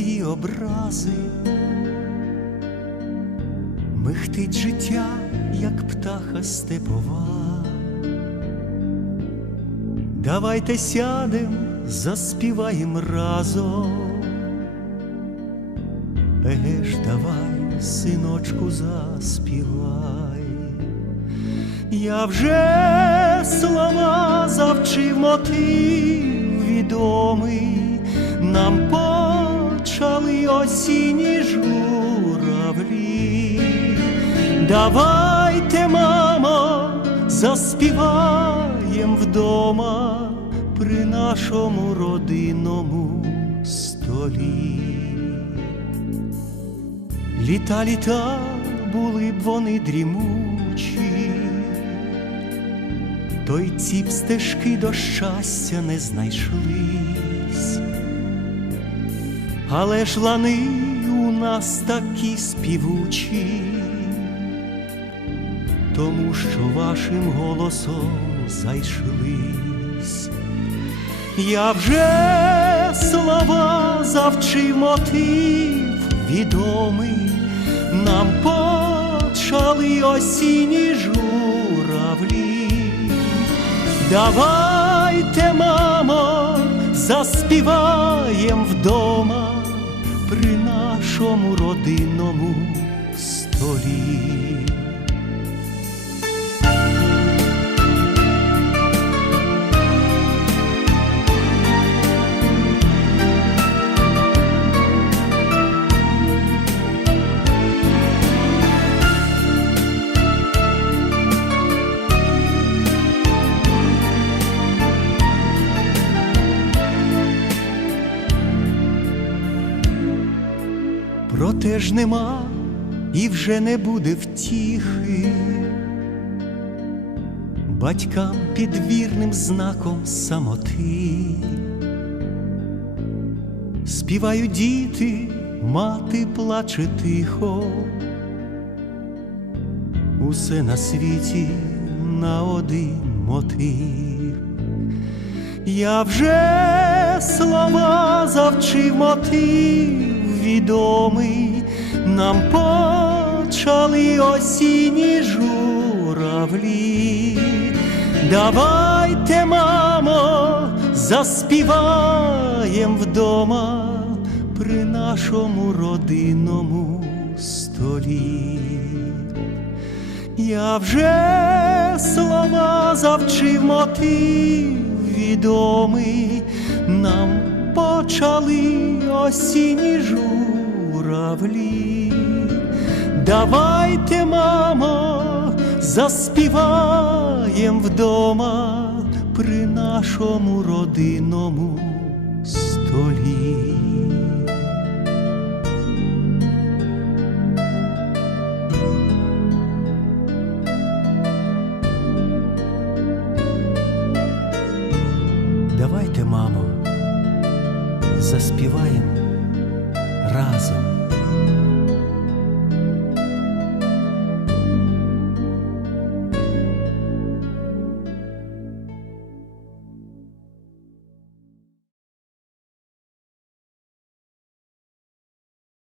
твої образи, михтить життя, як птаха степова. Давайте сядем, заспіваєм разом. Еге ж, давай, синочку, заспівай. Я вже слова завчив мотив відомий, нам почали осінні журавлі. Давайте, мамо, заспіваєм вдома при нашому родинному столі. Літа літа були б вони дрімучі, той ці б стежки до щастя не знайшлись, але ж лани у нас такі співучі, тому що вашим голосом зайшлись. Я вже слова завчив мотив відомий, нам почали осінні журавлі. Давайте, мамо, заспіваєм вдома при нашому родинному столі. Проте ж нема і вже не буде втіхи батькам під вірним знаком самоти. Співають діти, мати плаче тихо, усе на світі на один мотив. Я вже слова завчив мотив відомий, нам почали осінні журавлі. Давайте, мамо, заспіваєм вдома при нашому родинному столі. Я вже слова завчив мотив відомий, нам почали осінні журавлі. Давайте, мамо, заспіваєм вдома при нашому родинному столі. заспіваємо разом.